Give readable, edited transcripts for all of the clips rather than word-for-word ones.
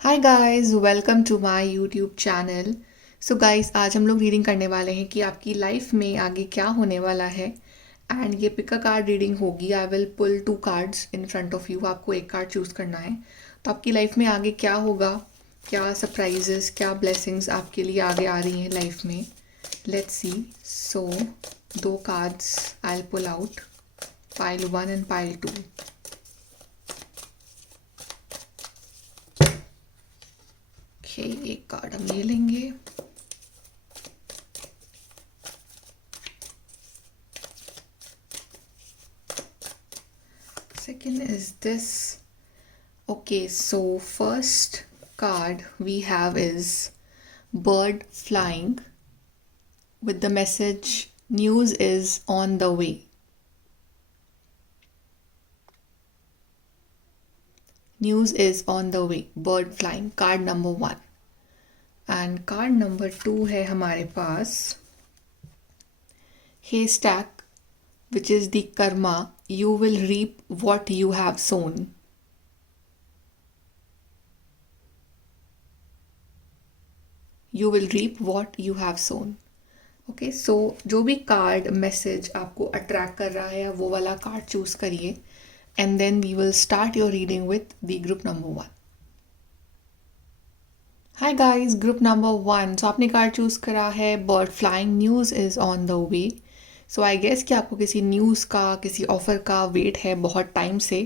Hi guys, welcome to my YouTube channel. So guys, आज हम लोग रीडिंग करने वाले हैं कि आपकी लाइफ में आगे क्या होने वाला है। एंड ये पिक अ कार्ड रीडिंग होगी। I will pull two cards in front of you. आपको एक कार्ड चूज़ करना है। तो आपकी लाइफ में आगे क्या होगा, क्या सरप्राइजेस, क्या ब्लेसिंग्स आपके लिए आगे आ रही हैं लाइफ में। Let's see. सो दो cards I pull out, pile 1 and pile 2। Okay, एक कार्ड हम ये लेंगे। Second is this. Okay, so first card we have is bird flying with the message news is on the way. News is on the way. Bird flying. Card number 1. And card number 2 है हमारे पास haystack, which is the karma. You will reap what you have sown. You will reap what you have sown. Okay, so जो भी card message आपको attract कर रहा है वो वाला कार्ड चूज करिए and then we will start your reading with the group number 1। Hi guys, group number 1। So आपने कार्ड चूज करा है bird flying, news is on the way. So I guess कि आपको किसी न्यूज़ का, किसी offer का वेट है बहुत टाइम से।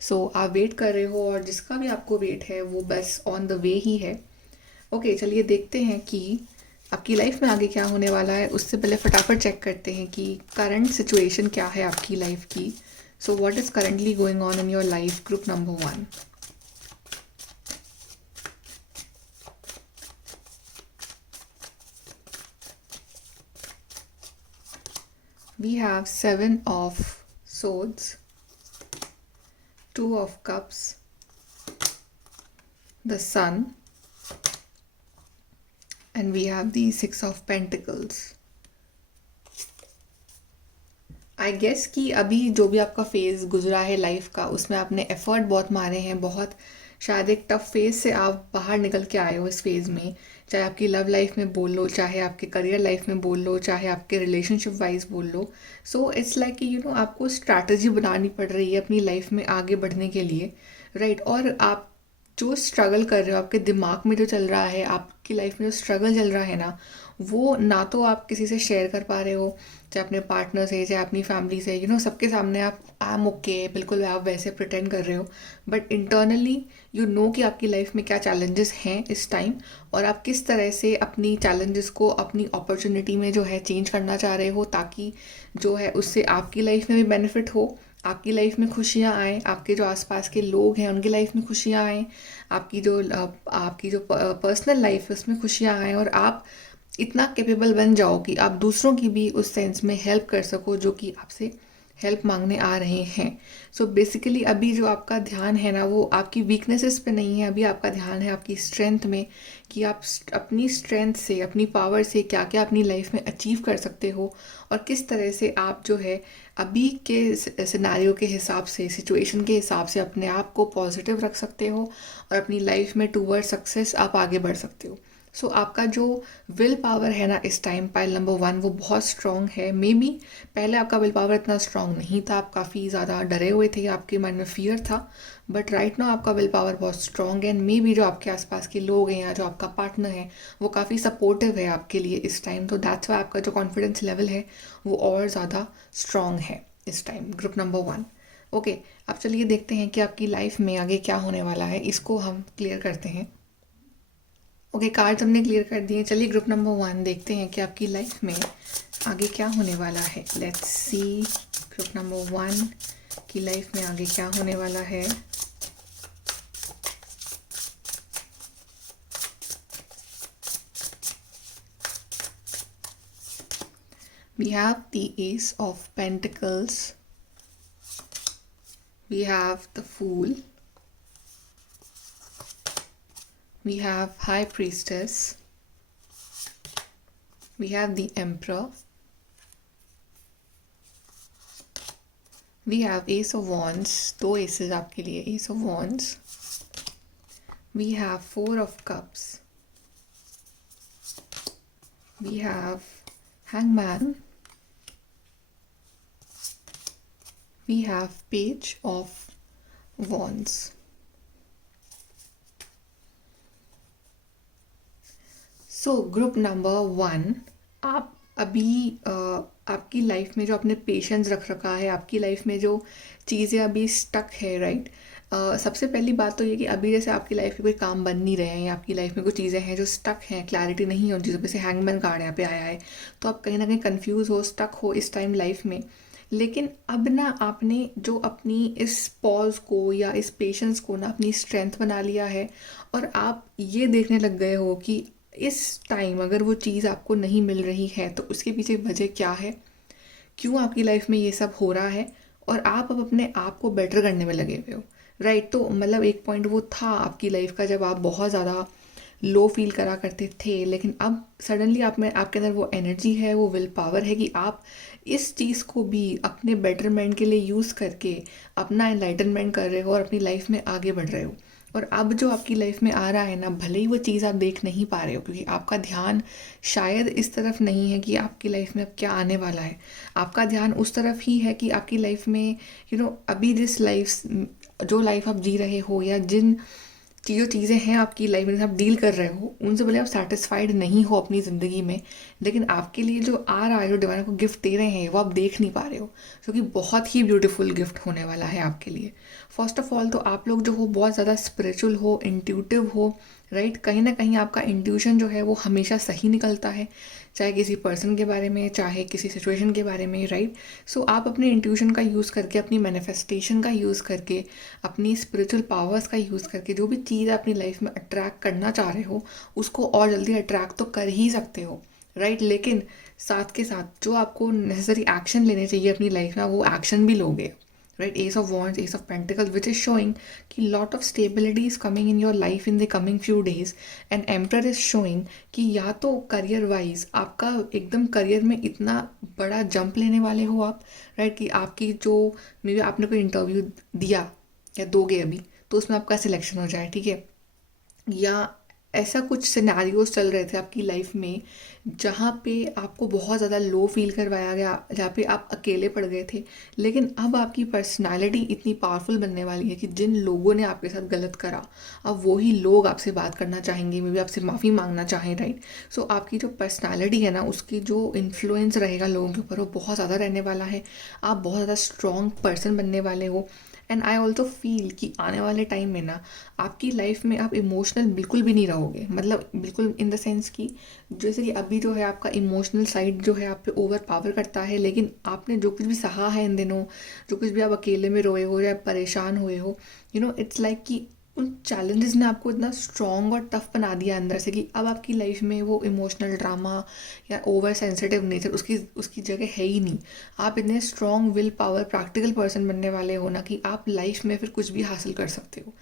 सो आप वेट कर रहे हो और जिसका भी आपको वेट है वो बस ऑन द वे ही है। ओके, चलिए देखते हैं कि आपकी लाइफ में आगे क्या होने वाला है। उससे पहले फटाफट चेक करते हैं कि करंट सिचुएशन क्या है आपकी लाइफ की। So what is currently going on in your life, group number 1। We have 7 of swords, 2 of cups, the sun, and we have the 6 of pentacles. I guess कि अभी जो भी आपका फेज़ गुजरा है लाइफ का, उसमें आपने एफर्ट बहुत मारे हैं, बहुत शायद एक टफ फेज़ से आप बाहर निकल के आए हो इस फेज़ में। चाहे आपकी लव लाइफ में बोल लो, चाहे आपके करियर लाइफ में बोल लो, चाहे आपके रिलेशनशिप वाइज बोल लो। सो इट्स लाइक कि आपको स्ट्रैटेजी बनानी पड़ रही है अपनी लाइफ में आगे बढ़ने के लिए, राइट। और आप जो स्ट्रगल कर रहे हो, आपके दिमाग में जो चल रहा है, आपकी लाइफ में जो स्ट्रगल चल रहा है ना, वो ना तो आप किसी से शेयर कर पा रहे हो, चाहे अपने पार्टनर से, चाहे अपनी फैमिली से, सबके सामने आप आई एम ओके बिल्कुल आप वैसे प्रिटेंड कर रहे हो। बट इंटरनली कि आपकी लाइफ में क्या चैलेंजेस हैं इस टाइम, और आप किस तरह से अपनी चैलेंजेस को अपनी अपॉर्चुनिटी में जो है चेंज करना चाह रहे हो, ताकि जो है उससे आपकी लाइफ में भी बेनिफिट हो, आपकी लाइफ में खुशियाँ आए, आपके जो आसपास के लोग हैं उनकी लाइफ में खुशियाँ आएँ, आपकी जो पर्सनल लाइफ है उसमें खुशियाँ आएँ, और आप इतना कैपेबल बन जाओ कि आप दूसरों की भी उस सेंस में हेल्प कर सको जो कि आपसे हेल्प मांगने आ रहे हैं। सो बेसिकली अभी जो आपका ध्यान है ना, वो आपकी वीकनेसेस पे नहीं है, अभी आपका ध्यान है आपकी स्ट्रेंथ में, कि आप अपनी स्ट्रेंथ से, अपनी पावर से क्या क्या अपनी लाइफ में अचीव कर सकते हो, और किस तरह से आप जो है अभी के सिनेरियो के हिसाब से, सिचुएशन के हिसाब से अपने आप को पॉजिटिव रख सकते हो, और अपनी लाइफ में टूवर्ड सक्सेस आप आगे बढ़ सकते हो। सो आपका जो विल पावर है ना इस टाइम, पाइल नंबर 1, वो बहुत स्ट्रॉन्ग है। मे बी पहले आपका विल पावर इतना स्ट्रॉन्ग नहीं था, आप काफ़ी ज़्यादा डरे हुए थे, आपके मन में फियर था। बट राइट नाउ आपका विल पावर बहुत स्ट्रॉन्ग है, एंड मे बी जो आपके आसपास के लोग हैं या जो आपका पार्टनर है वो काफ़ी सपोर्टिव है आपके लिए इस टाइम। तो दैट्स वाई आपका जो कॉन्फिडेंस लेवल है वो और ज़्यादा स्ट्रॉन्ग है इस टाइम, ग्रुप नंबर 1। ओके, अब चलिए देखते हैं कि आपकी लाइफ में आगे क्या होने वाला है, इसको हम क्लियर करते हैं। ओके, कार्ड्स हमने क्लियर कर दिए। चलिए ग्रुप नंबर 1 देखते हैं कि आपकी लाइफ में आगे क्या होने वाला है। लेट्स सी, ग्रुप नंबर 1 की लाइफ में आगे क्या होने वाला है। We have the Ace of Pentacles, we have the Fool, we have High Priestess, we have the Emperor, we have Ace of Wands, दो aces आपके लिए, Ace of Wands, we have Four of Cups, we have Hangman, we have Page of Wands. So group number 1, आप अभी आपकी life में जो आपने patience रख रखा है, आपकी लाइफ में जो चीज़ें अभी स्टक है, राइट। सबसे पहली बात तो ये कि अभी जैसे आपकी लाइफ में कोई काम बन नहीं रहे हैं या आपकी लाइफ में कुछ चीज़ें हैं जो स्टक हैं, क्लैरिटी नहीं है उन चीज़ों पे, से हैंगमैन कार्ड यहाँ पे आया है, तो आप कहीं ना कहीं कंफ्यूज हो, स्टक हो इस टाइम लाइफ में। लेकिन अब ना आपने जो अपनी इस पॉज को या इस पेशेंस को ना अपनी स्ट्रेंथ बना लिया है, और आप ये देखने लग गए हो कि इस टाइम अगर वो चीज़ आपको नहीं मिल रही है तो उसके पीछे वजह क्या है, क्यों आपकी लाइफ में ये सब हो रहा है, और आप अब अपने आप को बेटर करने में लगे हुए हो, राइट। तो मतलब एक पॉइंट वो था आपकी लाइफ का जब आप बहुत ज़्यादा लो फील करा करते थे, लेकिन अब सडनली आप में आपके अंदर वो एनर्जी है, वो विल पावर है कि आप इस चीज़ को भी अपने बेटरमेंट के लिए यूज़ करके अपना एनलाइटनमेंट कर रहे हो और अपनी लाइफ में आगे बढ़ रहे हो। और अब जो आपकी लाइफ में आ रहा है ना, भले ही वो चीज़ आप देख नहीं पा रहे हो क्योंकि आपका ध्यान शायद इस तरफ नहीं है कि आपकी लाइफ में अब क्या आने वाला है, आपका ध्यान उस तरफ ही है कि आपकी लाइफ में अभी जिस लाइफ जो लाइफ आप जी रहे हो या जिन जो चीज़ें हैं आपकी लाइफ में आप डील कर रहे हो, उनसे भले आप सेटिस्फाइड नहीं हो अपनी ज़िंदगी में, लेकिन आपके लिए जो आ रहा है, जो डिवाइन को गिफ्ट दे रहे हैं, वो आप देख नहीं पा रहे हो, क्योंकि बहुत ही ब्यूटीफुल गिफ्ट होने वाला है आपके लिए। फर्स्ट ऑफ ऑल तो आप लोग जो हो बहुत ज़्यादा स्पिरिचुअल हो, इंट्यूटिव हो, राइट। कहीं ना कहीं आपका इंट्यूशन जो है वो हमेशा सही निकलता है, चाहे किसी पर्सन के बारे में, चाहे किसी सिचुएशन के बारे में, राइट। सो आप अपने इंट्यूशन का यूज़ करके, अपनी मैनिफेस्टेशन का यूज़ करके, अपनी स्पिरिचुअल पावर्स का यूज़ करके जो भी चीज़ अपनी लाइफ में अट्रैक्ट करना चाह रहे हो उसको और जल्दी अट्रैक्ट तो कर ही सकते हो, राइट। लेकिन साथ के साथ जो आपको नेसेसरी एक्शन लेने चाहिए अपनी लाइफ में, वो एक्शन भी लोगे, right? Ace of Wands, Ace of Pentacles, which is showing कि lot of stability is coming in your life in the coming few days, and Emperor is showing कि या तो करियर वाइज आपका एकदम करियर में इतना बड़ा जंप लेने वाले हो आप, राइट, कि आपकी जो मे बी आपने कोई इंटरव्यू दिया या दोगे अभी, तो उसमें आपका सिलेक्शन हो जाए, ठीक है। या ऐसा कुछ सिनेरियोज चल रहे थे आपकी लाइफ में जहाँ पे आपको बहुत ज़्यादा लो फील करवाया गया, जहाँ पे आप अकेले पड़ गए थे, लेकिन अब आपकी पर्सनालिटी इतनी पावरफुल बनने वाली है कि जिन लोगों ने आपके साथ गलत करा, अब वही लोग आपसे बात करना चाहेंगे, मे बी आपसे माफ़ी मांगना चाहें, राइट। सो आपकी जो पर्सनालिटी है ना, उसकी जो इन्फ्लुएंस रहेगा लोगों के ऊपर वो बहुत ज़्यादा रहने वाला है, आप बहुत ज़्यादा स्ट्रॉन्ग पर्सन बनने वाले हो। एंड आई ऑल्सो फील कि आने वाले टाइम में ना आपकी लाइफ में आप इमोशनल बिल्कुल भी नहीं रहोगे, मतलब बिल्कुल इन द सेंस कि जैसे कि अभी जो है आपका इमोशनल साइड जो है आप पे ओवर पावर करता है, लेकिन आपने जो कुछ भी सहा है इन दिनों, जो कुछ भी आप अकेले में रोए हो या परेशान हुए हो, इट्स लाइक कि उन चैलेंजेस ने आपको इतना स्ट्रॉन्ग और टफ बना दिया अंदर से कि अब आपकी लाइफ में वो इमोशनल ड्रामा या ओवर सेंसिटिव नेचर उसकी उसकी जगह है ही नहीं। आप इतने strong will power practical person बनने वाले हो ना कि आप लाइफ में फिर कुछ भी हासिल कर सकते हो।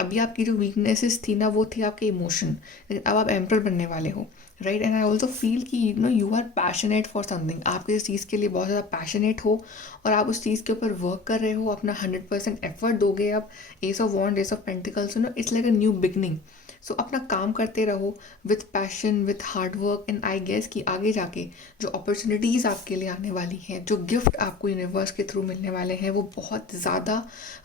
अभी आपकी जो वीकनेसेस थी ना, वो थी आपके इमोशन, लेकिन अब आप एम्पर बनने वाले हो, right. And I also feel कि you are passionate for something, आप किसी चीज़ के लिए बहुत ज़्यादा पैशनेट हो और आप उस चीज़ के ऊपर वर्क कर रहे हो, अपना 100% एफर्ट दोगे आप। Ace of wand, ace of pentacles, it's like a new beginning. So अपना काम करते रहो with passion, with hard work, and I guess कि आगे जाके जो अपॉर्चुनिटीज़ आपके लिए आने वाली हैं, जो गिफ्ट आपको यूनिवर्स के थ्रू मिलने वाले हैं, वो बहुत ज़्यादा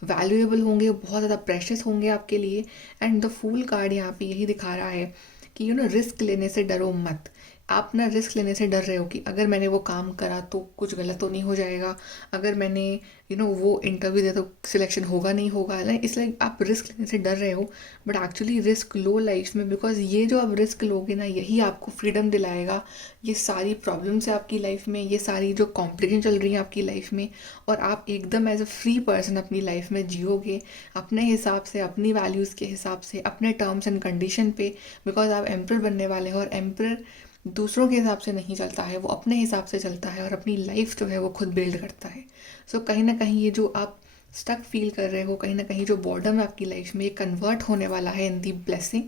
वैल्यूएबल होंगे, बहुत ज़्यादा प्रेशियस होंगे आपके लिए। एंड द फूल कार्ड यहाँ पे यही दिखा रहा है कि रिस्क लेने से डरो मत। आप ना रिस्क लेने से डर रहे हो कि अगर मैंने वो काम करा तो कुछ गलत तो नहीं हो जाएगा, अगर मैंने वो इंटरव्यू दिया तो सिलेक्शन होगा नहीं होगा, ना इसलिए आप रिस्क लेने से डर रहे हो। But actually risk low life में, बिकॉज ये जो आप रिस्क लोगे ना, यही आपको फ्रीडम दिलाएगा। ये सारी प्रॉब्लम्स है आपकी लाइफ में, ये सारी जो कॉम्प्लिकेशन चल रही है आपकी लाइफ में, और आप एकदम एज अ फ्री पर्सन अपनी लाइफ में जियोगे अपने हिसाब से, अपनी वैल्यूज़ के हिसाब से, अपने टर्म्स एंड कंडीशन पे, बिकॉज आप एम्पर बनने वाले हो। और एम्पर दूसरों के हिसाब से नहीं चलता है, वो अपने हिसाब से चलता है और अपनी लाइफ जो है वो खुद बिल्ड करता है। सो कहीं ना कहीं ये जो आप स्टक फील कर रहे हो, कहीं ना कहीं जो बॉर्डम है आपकी लाइफ में, ये कन्वर्ट होने वाला है इन दी ब्लेसिंग,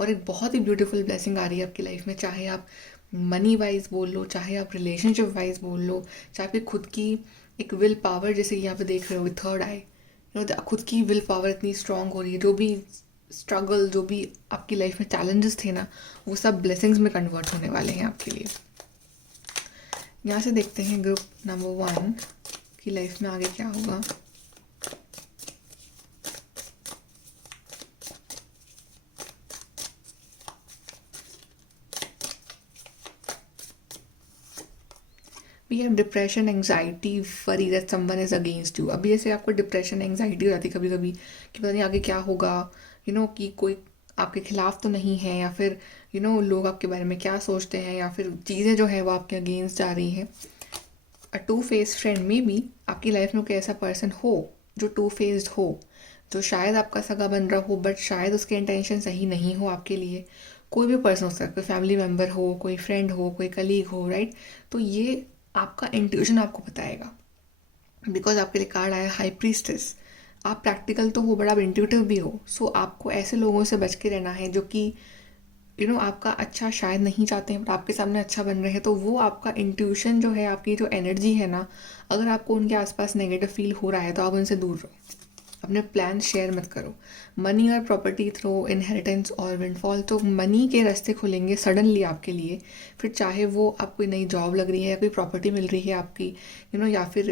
और एक बहुत ही ब्यूटीफुल ब्लेसिंग आ रही है आपकी लाइफ में। चाहे आप मनी वाइज बोल लो, चाहे आप रिलेशनशिप वाइज बोल लो, चाहे आपकी खुद की एक विल पावर, जैसे यहाँ पे देख रहे हो थर्ड आई, खुद की विल पावर इतनी स्ट्रांग हो रही है, जो भी स्ट्रगल, जो भी आपकी लाइफ में चैलेंजेस थे ना, वो सब ब्लेसिंग्स में कन्वर्ट होने वाले हैं आपके लिए। यहाँ से देखते हैं ग्रुप नंबर 1 की लाइफ में आगे क्या होगा। We have depression, anxiety, worry that someone is against you. अभी ऐसे आपको डिप्रेशन, एंग्जाइटी हो जाती है कभी कभी कि पता नहीं आगे क्या होगा, कि कोई आपके खिलाफ तो नहीं है, या फिर लोग आपके बारे में क्या सोचते हैं, या फिर चीज़ें जो है वो आपके अगेंस्ट जा रही हैं। अ टू फेस फ्रेंड में भी आपकी लाइफ में कोई ऐसा पर्सन हो जो टू फेस्ड हो, जो शायद आपका सगा बन रहा हो बट शायद उसके इंटेंशन सही नहीं हो आपके लिए। कोई भी पर्सन हो सकता है, कोई फैमिली मेम्बर हो, कोई फ्रेंड हो, कोई कलीग हो, राइट। तो ये आपका इंट्यूशन आपको बताएगा, बिकॉज आपके लिए कार्ड आया हाई प्रीस्टेस। आप प्रैक्टिकल तो हो बट आप इंट्यूटिव भी हो। सो आपको ऐसे लोगों से बच के रहना है जो कि आपका अच्छा शायद नहीं चाहते हैं बट आपके सामने अच्छा बन रहे हैं। तो वो आपका इंट्यूशन जो है, आपकी जो एनर्जी है ना, अगर आपको उनके आसपास नेगेटिव फील हो रहा है तो आप उनसे दूर रहो, अपने प्लान शेयर मत करो। मनी और प्रॉपर्टी थ्रो, इनहेरिटेंस और विंडफॉल, तो मनी के रास्ते खुलेंगे सडनली आपके लिए। फिर चाहे वो आपको कोई नई जॉब लग रही है, या कोई प्रॉपर्टी मिल रही है आपकी, या फिर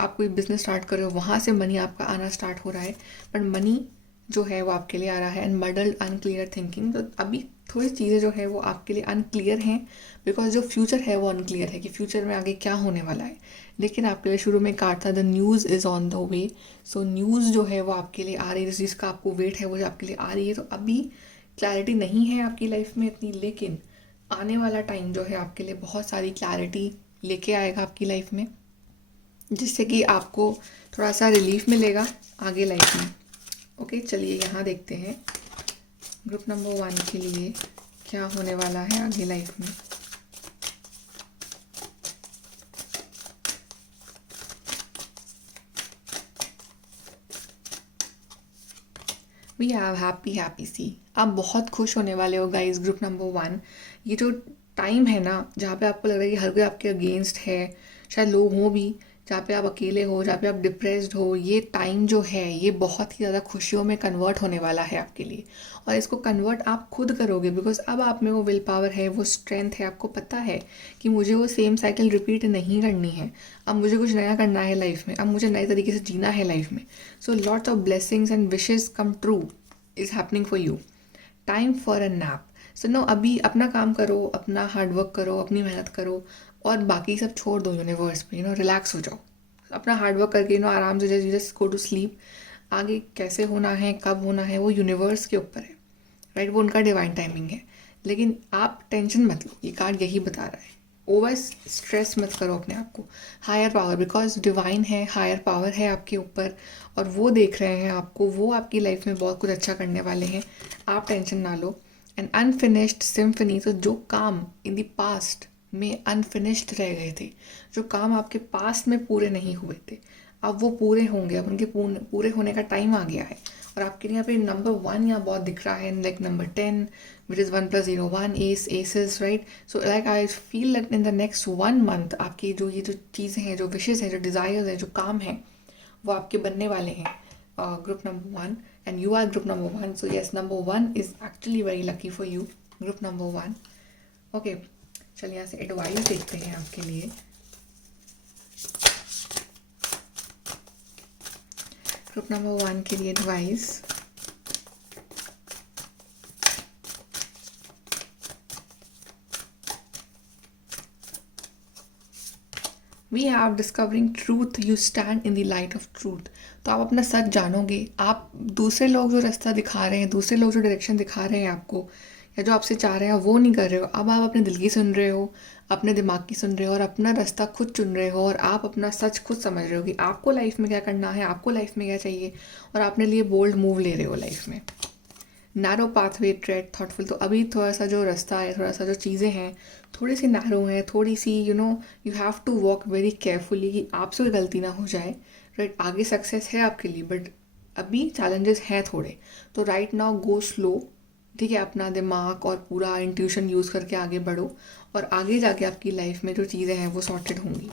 आप कोई बिजनेस स्टार्ट कर रहे हो, वहाँ से मनी आपका आना स्टार्ट हो रहा है। बट मनी जो है वो आपके लिए आ रहा है। एंड मडल्ड अनक्लियर थिंकिंग, तो अभी थोड़ी चीज़ें जो है वो आपके लिए अनक्लियर हैं, बिकॉज जो फ्यूचर है वो अनक्लियर है कि फ्यूचर में आगे क्या होने वाला है। लेकिन आपके लिए शुरू में कार्ड था the news is on the way. So news जो है वो आपके लिए आ रही है, जिसका आपको वेट है वो जो आपके लिए आ रही है। तो अभी क्लैरिटी नहीं है आपकी लाइफ में इतनी, लेकिन आने वाला टाइम जो है आपके लिए बहुत सारी क्लैरिटी लेके आएगा आपकी लाइफ में, जिससे कि आपको थोड़ा सा रिलीफ मिलेगा आगे लाइफ में। ओके, चलिए यहाँ देखते हैं ग्रुप नंबर 1 के लिए क्या होने वाला है आगे लाइफ में। वी हैव हैप्पी हैप्पी सी। आप बहुत खुश होने वाले हो गाइस, ग्रुप नंबर 1। ये जो टाइम है ना, जहाँ पे आपको लग रहा है कि हर कोई आपके अगेंस्ट है, शायद लोग हों भी, जहाँ पे आप अकेले हो, जहाँ पे आप डिप्रेस्ड हो, ये टाइम जो है ये बहुत ही ज़्यादा खुशियों में कन्वर्ट होने वाला है आपके लिए। और इसको कन्वर्ट आप खुद करोगे, बिकॉज अब आप में वो विल पावर है, वो स्ट्रेंथ है। आपको पता है कि मुझे वो सेम साइकिल रिपीट नहीं करनी है, अब मुझे कुछ नया करना है लाइफ में, अब मुझे नए तरीके से जीना है लाइफ में। So lots of blessings and wishes come true is happening for you. Time for a nap. So no, अभी अपना काम करो, अपना हार्डवर्क करो, अपनी मेहनत करो, और बाकी सब छोड़ दो यूनिवर्स पे। रिलैक्स हो जाओ, अपना हार्डवर्क करके आराम से जस्ट गो टू स्लीप। आगे कैसे होना है, कब होना है, वो यूनिवर्स के ऊपर है, राइट। वो उनका डिवाइन टाइमिंग है। लेकिन आप टेंशन मत लो, ये कार्ड यही बता रहा है। ओवर स्ट्रेस मत करो अपने आप को। हायर पावर, बिकॉज डिवाइन है, हायर पावर है आपके ऊपर, और वो देख रहे हैं आपको, वो आपकी लाइफ में बहुत कुछ अच्छा करने वाले हैं। आप टेंशन ना लो। एंड अनफिनिश्ड सिम्फनी, तो जो काम इन द पास्ट में अनफिनिश्ड रह गए थे, जो काम आपके पास्ट में पूरे नहीं हुए थे, अब वो पूरे होंगे। अब उनके पूरे होने का टाइम आ गया है। और आपके यहाँ पे नंबर 1 यहाँ बहुत दिख रहा है, like number 10 which is 1 + 0 1 ace aces, right. So like I feel that in the next 1 month आपकी ये जो चीज़ें हैं, जो विशेज़ हैं, जो डिज़ायर्स हैं, जो काम हैं, वो आपके बनने वाले हैं, group number 1। And you are group number 1। So yes, number 1 is actually very lucky for you, group number 1। Okay, चलिए यहाँ से एडवाइस देखते हैं आपके लिए। ग्रुप नंबर 1 के लिए advice. We have discovering truth, you stand in the light of truth. तो आप अपना सच जानोगे। आप दूसरे लोग जो रास्ता दिखा रहे हैं, दूसरे लोग जो डायरेक्शन दिखा रहे हैं आपको, या जो आपसे चाह रहे हैं, वो नहीं कर रहे हो। अब आप अपने दिल की सुन रहे हो, अपने दिमाग की सुन रहे हो, और अपना रास्ता खुद चुन रहे हो, और आप अपना सच खुद समझ रहे हो कि आपको लाइफ में क्या करना है, आपको लाइफ में क्या चाहिए, और आपने लिए बोल्ड मूव ले रहे हो लाइफ में। नैरो पाथवे ट्रेड थॉटफुल, तो अभी थोड़ा सा जो रास्ता है, थोड़ा सा जो चीज़ें हैं, थोड़ी सी नैरो हैं, थोड़ी सी you have to walk very carefully कि आपसे कोई गलती ना हो जाए, राइट। आगे सक्सेस है आपके लिए, बट अभी चैलेंजेस हैं थोड़े। तो राइट नाउ गो स्लो, ठीक है। अपना दिमाग और पूरा इंट्यूशन यूज़ करके आगे बढ़ो, और आगे जाके आपकी लाइफ में जो चीज़ें हैं वो सॉर्टेड होंगी।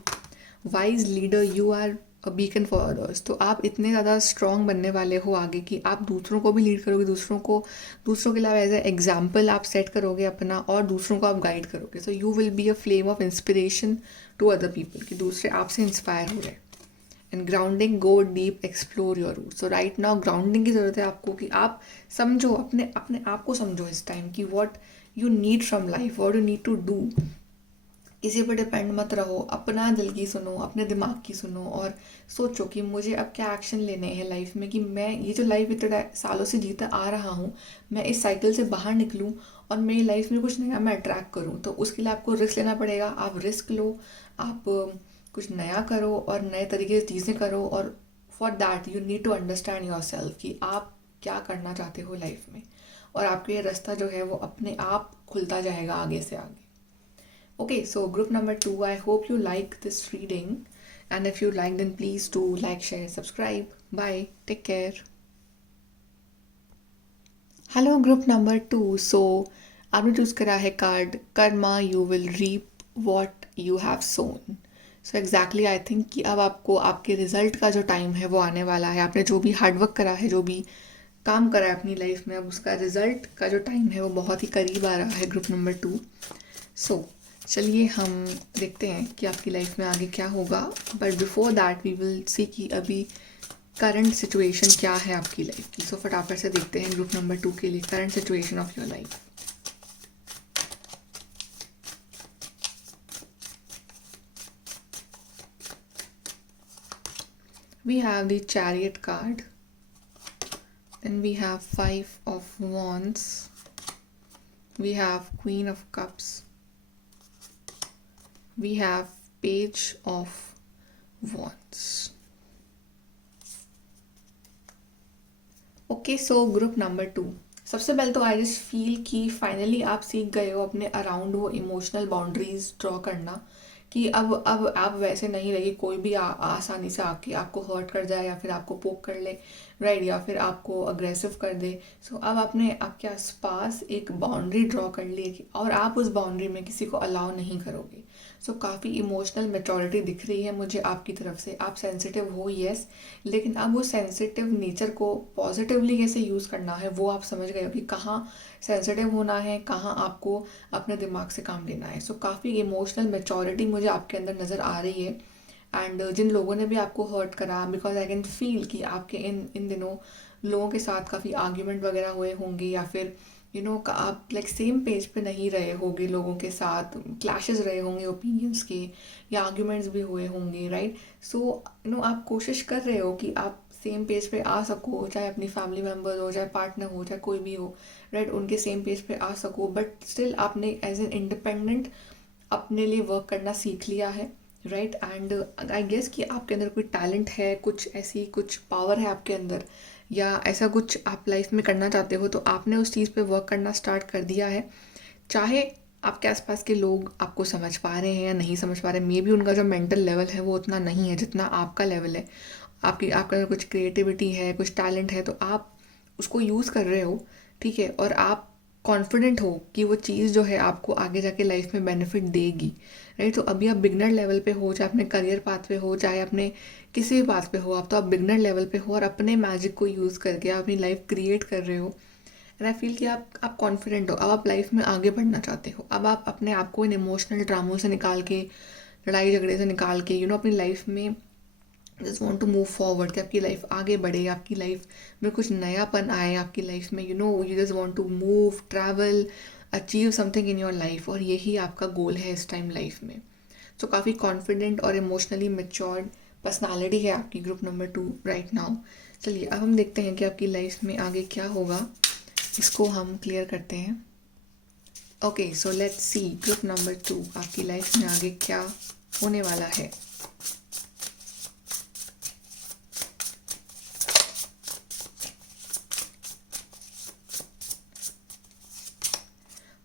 Wise leader, you are beacon for others. तो आप इतने ज़्यादा स्ट्रॉन्ग बनने वाले हो आगे कि आप दूसरों को भी लीड करोगे, दूसरों के अलावा एज ए एग्जाम्पल आप सेट करोगे अपना, और दूसरों को आप गाइड करोगे। So you will be a flame of inspiration to other people, कि दूसरे आपसे इंस्पायर हो रहे हैं। And grounding, go deep, explore your root. So right now grounding की ज़रूरत है आपको, कि आप समझो अपने अपने आप को समझो इस टाइम, कि what you need from life, what you need to do. किसी पर डिपेंड मत रहो, अपना दिल की सुनो, अपने दिमाग की सुनो, और सोचो कि मुझे अब क्या एक्शन लेने हैं लाइफ में, कि मैं ये जो लाइफ इतने सालों से जीता आ रहा हूँ, मैं इस साइकिल से बाहर निकलूँ और मेरी लाइफ में कुछ नया मैं अट्रैक्ट करूँ। तो उसके लिए आपको रिस्क लेना पड़ेगा। आप रिस्क लो, आप कुछ नया करो और नए तरीके से चीज़ें करो। और for that you need to understand yourself, कि आप क्या करना चाहते हो लाइफ में, और आपका ये रास्ता जो है वो अपने आप खुलता जाएगा आगे से आगे। Okay, so group number 2, I hope you like this reading. And if you like, then please do like, share, subscribe. Bye. Take care. Hello, group number 2. So, आपने चूज करा है card karma, you will reap what you have sown. So exactly I think कि अब आपको आपके result का जो time है वो आने वाला है। आपने जो भी हार्डवर्क करा है, जो भी काम करा है अपनी लाइफ में, अब उसका रिजल्ट का जो टाइम है वो बहुत ही करीब आ रहा है, ग्रुप नंबर 2। सो चलिए हम देखते हैं कि आपकी लाइफ में आगे क्या होगा। But before that we will see कि अभी करंट सिचुएशन क्या है आपकी लाइफ की। सो फटाफट से देखते हैं ग्रुप नंबर 2 के लिए current situation of your life. We have the Chariot card. Then we have 5 of Wands. We have Queen of Cups. We have Page of Wands. Okay, so group number 2। सबसे पहले तो I just feel कि finally आप सीख गए हो अपने around वो इमोशनल बाउंड्रीज ड्रॉ करना, कि अब आप वैसे नहीं रही, कोई भी आसानी से आके आपको हर्ट कर जाए या फिर आपको पोक कर ले, राइट, या फिर आपको अग्रेसिव कर दे। सो अब आपने आपके आसपास एक बाउंड्री ड्रॉ कर ली, और आप उस बाउंड्री में किसी को अलाउ नहीं करोगे। सो काफ़ी इमोशनल मेचोरिटी दिख रही है मुझे आपकी तरफ से। आप सेंसिटिव हो, येस, लेकिन अब वो सेंसिटिव नेचर को पॉजिटिवली कैसे यूज़ करना है वो आप समझ गए हो, कि कहाँ सेंसिटिव होना है, कहाँ आपको अपने दिमाग से काम लेना है। सो काफ़ी इमोशनल मेचोरिटी मुझे आपके अंदर नज़र आ रही है। एंड जिन लोगों ने भी आपको हर्ट करा, बिकॉज आई कैन फील कि आपके इन इन दिनों लोगों के साथ काफ़ी आर्ग्यूमेंट वगैरह हुए होंगे, या फिर आप लाइक सेम पेज पे नहीं रहे होगे, लोगों के साथ क्लैशेस रहे होंगे ओपिनियंस के, या आर्ग्यूमेंट्स भी हुए होंगे, राइट। सो आप कोशिश कर रहे हो कि आप सेम पेज पे आ सको, चाहे अपनी फैमिली मेम्बर हो, चाहे पार्टनर हो, चाहे कोई भी हो, राइट, उनके सेम पेज पे आ सको। बट स्टिल आपने एज एन इंडिपेंडेंट अपने लिए वर्क करना सीख लिया है, राइट। एंड आई गेस कि आपके अंदर कोई टैलेंट है, कुछ पावर है आपके अंदर, या ऐसा कुछ आप लाइफ में करना चाहते हो, तो आपने उस चीज़ पे वर्क करना स्टार्ट कर दिया है। चाहे आपके आसपास के लोग आपको समझ पा रहे हैं या नहीं समझ पा रहे हैं, मे बी उनका जो मेंटल लेवल है वो उतना नहीं है जितना आपका लेवल है। आपका अगर कुछ क्रिएटिविटी है, कुछ टैलेंट है, तो आप उसको यूज़ कर रहे हो, ठीक है, और आप कॉन्फिडेंट हो कि वो चीज़ जो है आपको आगे जाके लाइफ में बेनिफिट देगी, राइट। तो अभी आप बिगनर लेवल पे हो, चाहे अपने करियर पाथ पे हो, चाहे अपने किसी भी पाथ पे हो, आप बिगनर लेवल पे हो, और अपने मैजिक को यूज़ करके आप अपनी लाइफ क्रिएट कर रहे हो। एंड आई फील कि आप कॉन्फिडेंट हो, अब आप लाइफ में आगे बढ़ना चाहते हो। अब आप अपने आप को इन इमोशनल ड्रामों से निकाल के, लड़ाई झगड़े से निकाल के, अपनी लाइफ में just want to move forward, कि आपकी लाइफ आगे बढ़े, आपकी लाइफ में कुछ नयापन आए आपकी लाइफ में, you just want to move, travel, achieve something in your life, और यही आपका गोल है इस टाइम लाइफ में। सो काफ़ी कॉन्फिडेंट और इमोशनली मेच्योर्ड पर्सनालिटी है आपकी ग्रुप नंबर 2 राइट नाउ। चलिए अब हम देखते हैं कि आपकी लाइफ में आगे क्या होगा, इसको हम क्लियर करते हैं। Okay, so let's see group number 2 आपकी लाइफ में आगे क्या होने वाला है।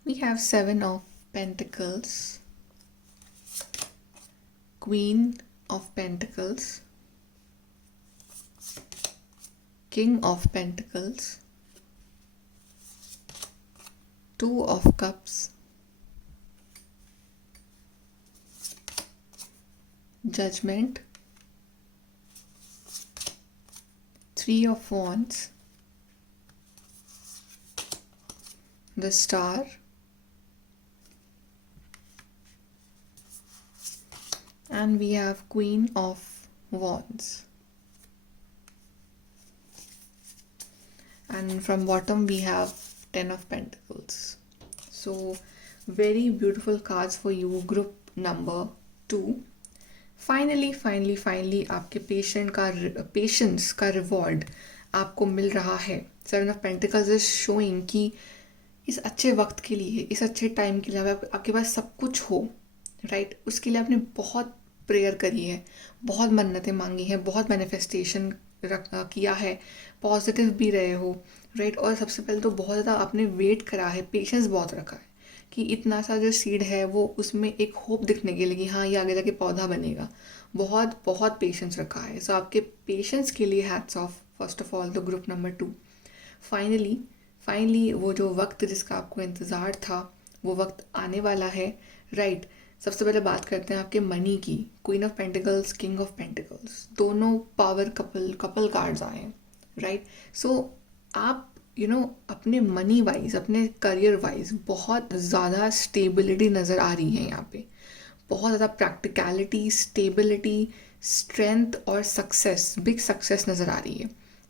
We have 7 of Pentacles, Queen of Pentacles, King of Pentacles, 2 of Cups, Judgment, Three of Wands, the Star, and we have Queen of Wands. And from bottom we have Ten of Pentacles. So very beautiful cards for you, group number 2. Finally आपके patience का reward आपको मिल रहा है. 7 of pentacles is showing कि इस अच्छे वक्त के लिए, इस अच्छे टाइम के लिए आपके पास सब कुछ हो, राइट. उसके लिए आपने बहुत प्रेयर करी है, बहुत मन्नतें मांगी हैं, बहुत मैनिफेस्टेशन किया है, पॉजिटिव भी रहे हो, राइट. और सबसे पहले तो बहुत ज़्यादा आपने वेट करा है, पेशेंस बहुत रखा है कि इतना सा जो सीड है वो उसमें एक होप दिखने के लिए कि हाँ ये आगे जाके पौधा बनेगा. बहुत बहुत पेशेंस रखा है. सो आपके पेशेंस के लिए hats off first of all. The group number 2. Finally वो जो वक्त जिसका आपको इंतज़ार था वो वक्त आने वाला है, राइट. सबसे पहले बात करते हैं आपके मनी की. Queen of pentacles, king of pentacles, दोनों पावर कपल कार्ड्स आए हैं, राइट. सो आप अपने मनी वाइज, अपने करियर वाइज बहुत ज़्यादा स्टेबिलिटी नज़र आ रही है यहाँ पे. बहुत ज़्यादा प्रैक्टिकलिटी, स्टेबिलिटी, स्ट्रेंथ और सक्सेस, बिग सक्सेस नज़र आ रही है.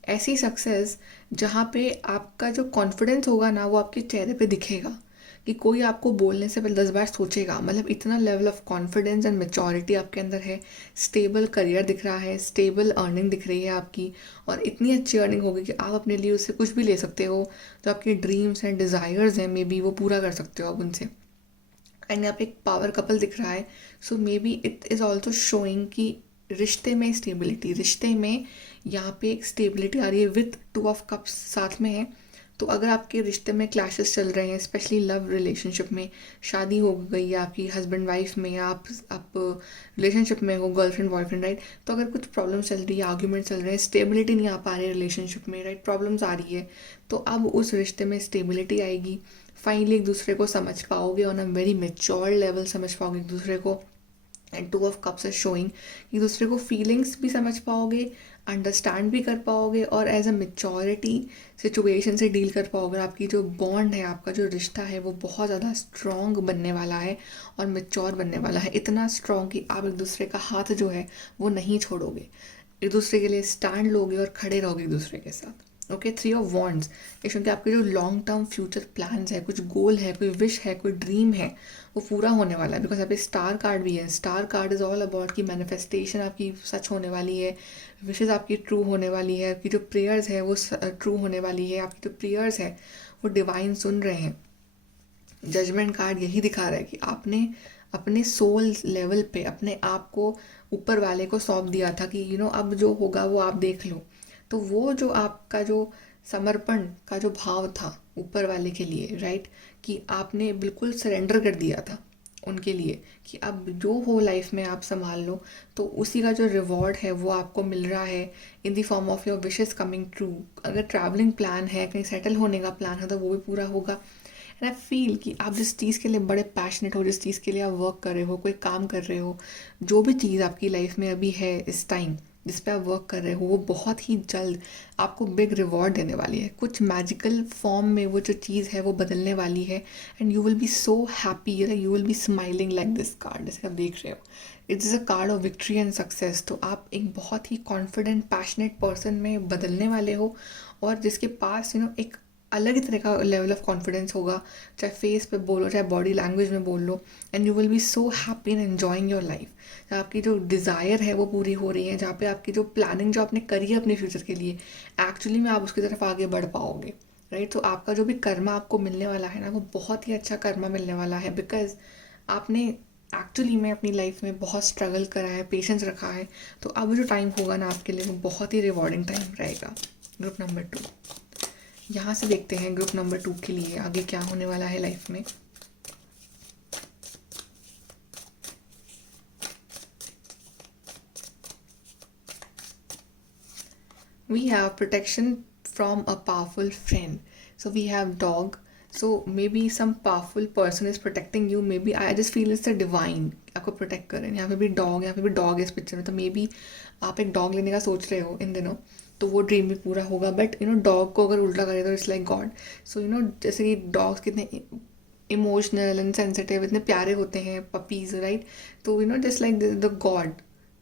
ऐसी सक्सेस जहाँ पे आपका जो कॉन्फिडेंस होगा ना वो आपके चेहरे पे दिखेगा कि कोई आपको बोलने से पहले 10 बार सोचेगा. मतलब इतना level of confidence and maturity आपके अंदर है. स्टेबल करियर दिख रहा है, स्टेबल अर्निंग दिख रही है आपकी, और इतनी अच्छी अर्निंग होगी कि आप अपने लिए उससे कुछ भी ले सकते हो. जो आपके ड्रीम्स एंड डिज़ायर्स हैं मे बी वो पूरा कर सकते हो आप उनसे. एंड यहाँ पे एक पावर कपल दिख रहा है. So maybe it is also showing कि रिश्ते में स्टेबिलिटी, रिश्ते में यहाँ पे एक स्टेबिलिटी आ रही है विथ 2 ऑफ कप्स साथ में है. तो अगर आपके रिश्ते में क्लैशेस चल रहे हैं, स्पेशली लव रिलेशनशिप में, शादी हो गई है आपकी हस्बैंड वाइफ में, या आप रिलेशनशिप में हो, गर्लफ्रेंड बॉयफ्रेंड, राइट. तो अगर कुछ प्रॉब्लम चल रही है, आर्ग्यूमेंट चल रहे हैं, स्टेबिलिटी नहीं आ पा रही है रिलेशनशिप में, राइट, प्रॉब्लम्स आ रही है, तो अब उस रिश्ते में स्टेबिलिटी आएगी. फाइनली एक दूसरे को समझ पाओगे, on a very mature level समझ पाओगे एक दूसरे को. And 2 of cups is showing एक दूसरे को फीलिंग्स भी समझ पाओगे, अंडरस्टैंड भी कर पाओगे, और एज अ मेच्योरिटी सिचुएशन से डील कर पाओगे. आपकी जो बॉन्ड है, आपका जो रिश्ता है वो बहुत ज़्यादा स्ट्रॉन्ग बनने वाला है और मेच्योर बनने वाला है. इतना स्ट्रॉन्ग कि आप एक दूसरे का हाथ जो है वो नहीं छोड़ोगे, एक दूसरे के लिए स्टैंड लोगे और खड़े रहोगे एक दूसरे के साथ. ओके. 3 ऑफ वॉन्ड्स इस क्योंकि आपके जो लॉन्ग टर्म फ्यूचर प्लान्स है, कुछ गोल है, कोई विश है, कोई ड्रीम है, वो पूरा होने वाला है. बिकॉज यहाँ पे स्टार कार्ड भी है. Star card is all about कि मैनिफेस्टेशन आपकी सच होने वाली है, विशेज़ आपकी ट्रू होने वाली है, आपकी जो प्रेयर्स है वो ट्रू होने वाली है, आपकी जो प्रेयर्स है वो डिवाइन सुन रहे हैं. जजमेंट कार्ड यही दिखा रहा है कि आपने अपने सोल लेवल पे अपने आप को ऊपर वाले को सौंप दिया था कि अब जो होगा वो आप देख लो. तो वो जो आपका जो समर्पण का जो भाव था ऊपर वाले के लिए, राइट, कि आपने बिल्कुल सरेंडर कर दिया था उनके लिए कि अब जो हो लाइफ में आप संभाल लो, तो उसी का जो रिवॉर्ड है वो आपको मिल रहा है in the form of your wishes coming true. अगर ट्रैवलिंग प्लान है, कहीं सेटल होने का प्लान है, तो वो भी पूरा होगा. एंड आई फील कि आप जिस चीज़ के लिए बड़े पैशनेट हो, जिस चीज़ के लिए आप वर्क कर रहे हो, कोई काम कर रहे हो, जो भी चीज़ आपकी लाइफ में अभी है इस टाइम जिस पे आप वर्क कर रहे हो, वो बहुत ही जल्द आपको बिग रिवॉर्ड देने वाली है. कुछ मैजिकल फॉर्म में वो जो चीज़ है वो बदलने वाली है. And you will be so happy, you will B smiling like this card जैसे आप देख रहे हो. It's is a card of victory and success. तो आप एक बहुत ही कॉन्फिडेंट पैशनेट पर्सन में बदलने वाले हो, और जिसके पास एक अलग ही तरह का लेवल ऑफ कॉन्फिडेंस होगा, चाहे फेस पे बोलो, चाहे बॉडी लैंग्वेज में बोल लो. And you will be so happy and enjoying your life. जहाँ आपकी जो डिज़ायर है वो पूरी हो रही है, जहाँ पे आपकी जो प्लानिंग जो आपने करी है अपने फ्यूचर के लिए, एक्चुअली में आप उसकी तरफ आगे बढ़ पाओगे, राइट. तो आपका जो भी कर्मा आपको मिलने वाला है ना, वो बहुत ही अच्छा कर्मा मिलने वाला है. बिकॉज आपने एक्चुअली में अपनी लाइफ में बहुत स्ट्रगल करा है, पेशेंस रखा है. तो अब जो टाइम होगा ना आपके लिए, वो बहुत ही रिवॉर्डिंग टाइम रहेगा. Group number 2. यहाँ से देखते हैं ग्रुप नंबर 2 के लिए आगे क्या होने वाला है लाइफ में. We have protection from a powerful friend. So we have dog. So maybe some powerful person is protecting you. Maybe I just feel it's a divine आपको प्रोटेक्ट कर रहे हैं. यहाँ पे भी डॉग है इस पिक्चर में. तो मे बी आप एक डॉग लेने का सोच रहे हो इन दिनों, तो वो ड्रीम भी पूरा होगा। बट डॉग को अगर उल्टा करे तो इट्स लाइक गॉड। सो जैसे कि डॉग्स कितने इमोशनल एंड सेंसिटिव, इतने प्यारे होते हैं पपीज़, राइट। तो जस्ट लाइक द गॉड,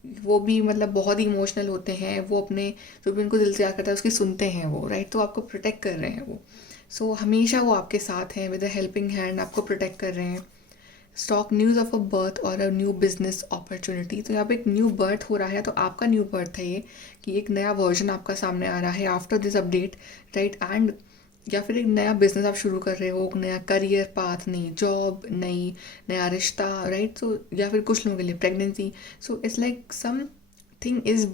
वो भी मतलब बहुत ही इमोशनल होते हैं। वो अपने जो भी उनको दिल से याद करता है उसकी सुनते हैं वो, राइट। तो आपको प्रोटेक्ट कर रहे हैं वो। सो हमेशा वो आपके साथ हैं विद अ हेल्पिंग हैंड, आपको प्रोटेक्ट कर रहे हैं। Stock news of a birth और अ न्यू बिजनेस अपॉर्चुनिटी, तो यहाँ पे एक न्यू बर्थ हो रहा है, तो आपका न्यू बर्थ है ये, कि एक नया वर्जन आपका सामने आ रहा है after this update, right. And या फिर एक नया बिजनेस आप शुरू कर रहे हो, नया करियर पाथ, नई जॉब, नया रिश्ता, राइट। सो या फिर कुछ लोगों के लिए pregnancy. So it's like something is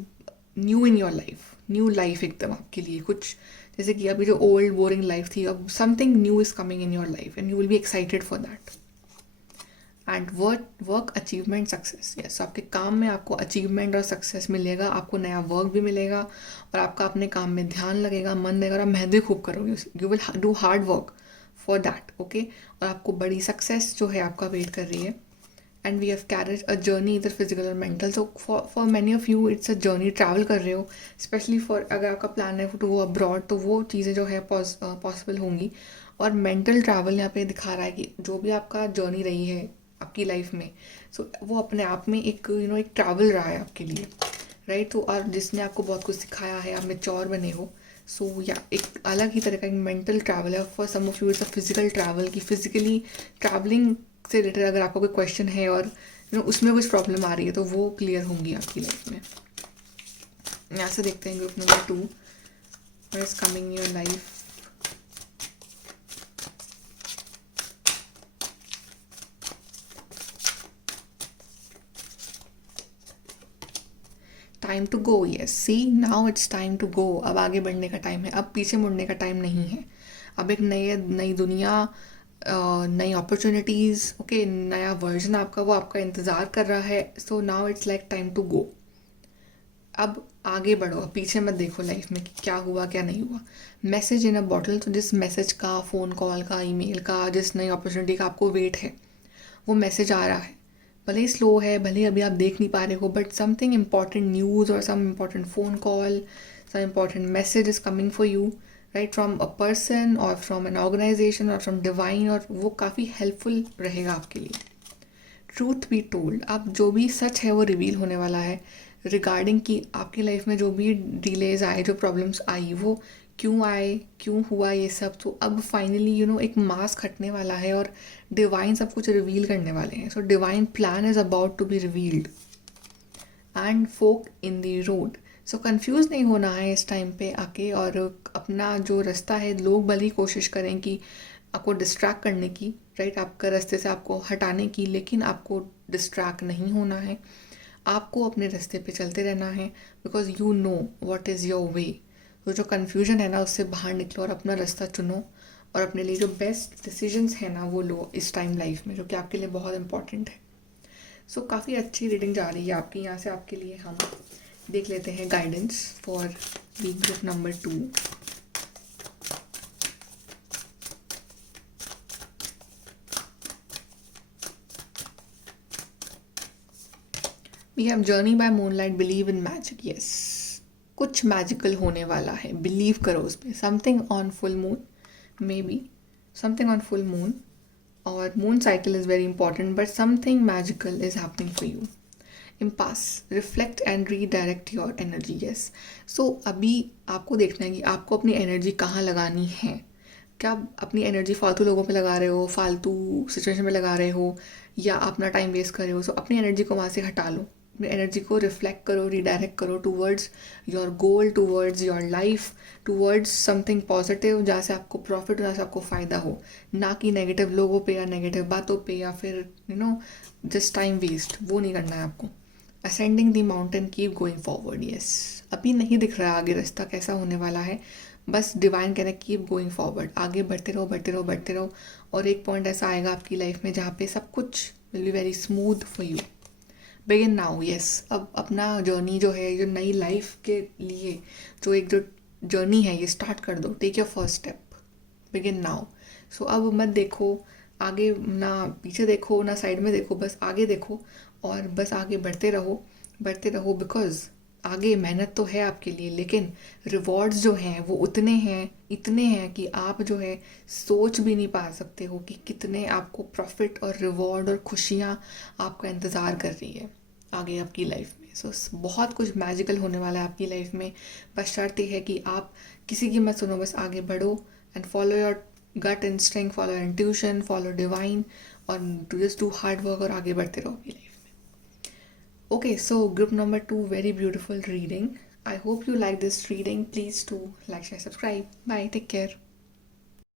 new in your life, new life एकदम आपके लिए। कुछ जैसे कि अभी जो ओल्ड बोरिंग लाइफ थी, अब something new is coming in your life and you will be excited for that. And work achievement success, yes, आपके काम में आपको अचीवमेंट और सक्सेस मिलेगा, आपको नया वर्क भी मिलेगा और आपका अपने काम में ध्यान लगेगा, मन लगेगा, और आप मेहनत भी खूब करोगे, you will do hard work for that, okay. और आपको बड़ी सक्सेस जो है आपका वेट कर रही है। And we have carried a journey इधर फिजिकल और mental. So for many of you it's a journey, travel कर रहे हो, स्पेशली फॉर अगर आपका प्लान है टू गो अब्रॉड, तो वो चीज़ें जो है पॉसिबल होंगी। और मेंटल ट्रैवल यहाँ पे दिखा रहा है कि जो भी आपका जर्नी रही है आपकी लाइफ में, सो वो अपने आप में एक एक ट्रैवल रहा है आपके लिए, राइट। तो और जिसने आपको बहुत कुछ सिखाया है, आप मेच्योर बने हो। सो या एक अलग ही तरह का एक मेंटल ट्रैवल है। For some of you it's a physical travel, की फिजिकली ट्रैवलिंग से रिलेटेड अगर आपको कोई क्वेश्चन है और उसमें कुछ प्रॉब्लम आ रही है, तो वो क्लियर होंगी आपकी लाइफ में। यहाँ से देखते हैं group number 2, what is coming in your life. Time to go, yes, see now it's time to go. अब आगे बढ़ने का टाइम है, अब पीछे मुड़ने का टाइम नहीं है। अब एक नई दुनिया, नई अपॉर्चुनिटीज़, ओके, नया वर्जन आपका वो आपका इंतज़ार कर रहा है। So now it's like time to go. अब आगे बढ़ो, अब पीछे मत देखो लाइफ में कि क्या हुआ क्या नहीं हुआ। मैसेज इन अ बॉटल, तो जिस मैसेज का, फ़ोन कॉल का, ईमेल का, जिस नई अपॉर्चुनिटी का आपको वेट है, वो मैसेज आ रहा है। भले ही स्लो है, भले ही अभी आप देख नहीं पा रहे हो, बट समथिंग इम्पॉर्टेंट न्यूज़ और some important phone call, some important message is coming for you, right, from a person और फ्रॉम एन ऑर्गेनाइजेशन और फ्रॉम डिवाइन, और वो काफ़ी हेल्पफुल रहेगा आपके लिए। ट्रूथ बी टोल्ड, अब जो भी सच है वो रिवील होने वाला है रिगार्डिंग कि आपकी लाइफ में जो भी डिलेज आए, जो प्रॉब्लम्स आई, वो क्यों आए, क्यों हुआ ये सब। तो अब फाइनली एक मास्क हटने वाला है और डिवाइन सब कुछ रिवील करने वाले हैं। So divine plan is about to be revealed and fork in the road. So confuse नहीं होना है इस टाइम पे आके, और अपना जो रास्ता है, लोग भले ही कोशिश करें कि आपको डिस्ट्रैक्ट करने की, राइट, आपका रास्ते से आपको हटाने की, लेकिन आपको डिस्ट्रैक्ट नहीं होना है। आपको अपने रास्ते पे चलते रहना है, because you know what is your way. तो जो कन्फ्यूजन है ना, उससे बाहर निकलो और अपना रास्ता चुनो, और अपने लिए जो बेस्ट डिसीजंस है ना, वो लो इस टाइम लाइफ में, जो कि आपके लिए बहुत इंपॉर्टेंट है। सो काफ़ी अच्छी रीडिंग जा रही है आपकी। यहाँ से आपके लिए हम देख लेते हैं guidance for week group number 2। We have journey by moonlight, believe in magic, yes, कुछ मैजिकल होने वाला है, बिलीव करो उस पर। Something on full moon, maybe something on full moon, और moon cycle is very important, but something magical is happening for you. इम्पास, reflect and redirect your energy, yes. So अभी आपको देखना है कि आपको अपनी एनर्जी कहाँ लगानी है। क्या आप अपनी एनर्जी फालतू लोगों पे लगा रहे हो, फालतू सिचुएशन में लगा रहे हो, या अपना टाइम वेस्ट कर रहे हो। सो अपनी एनर्जी को वहाँ से हटा लो, अपनी एनर्जी को रिफ्लेक्ट करो, रीडायरेक्ट करो towards your goal, towards your life, towards something positive, जहाँ से आपको प्रॉफिट हो, जहाँ से आपको फ़ायदा हो, ना कि नेगेटिव लोगों पे या नेगेटिव बातों पे, या फिर जस्ट टाइम वेस्ट। वो नहीं करना है आपको। Ascending the mountain, keep going forward, yes. अभी नहीं दिख रहा आगे रास्ता कैसा होने वाला है, बस डिवाइन कह रहा है कीप गोइंग फॉरवर्ड, आगे बढ़ते रहो, बढ़ते रहो, बढ़ते रहो। और एक पॉइंट ऐसा आएगा आपकी लाइफ में जहाँ पे सब कुछ will be very smooth for you. Begin now, yes. अब अपना जर्नी जो है, जो नई लाइफ के लिए जो जर्नी है, ये स्टार्ट कर दो। Take your first step, begin now. So अब मत देखो आगे, ना पीछे देखो, ना साइड में देखो, बस आगे देखो और बस आगे बढ़ते रहो, बढ़ते रहो, बिकॉज आगे मेहनत तो है आपके लिए, लेकिन रिवॉर्ड्स जो हैं वो इतने हैं कि आप जो है सोच भी नहीं पा सकते हो कि कितने आपको प्रॉफिट और रिवॉर्ड और खुशियाँ आपका इंतज़ार कर रही है आगे आपकी लाइफ में। सो बहुत कुछ मैजिकल होने वाला है आपकी लाइफ में। बस शर्त ये है कि आप किसी की मत सुनो, बस आगे बढ़ो and follow your gut instinct, follow your intuition, follow divine, और जस्ट डू हार्ड वर्क और आगे बढ़ते रहो अपनी लाइफ में। Okay, so group number two, very beautiful reading. I hope you like this reading. Please do like, share, subscribe. Bye. Take care.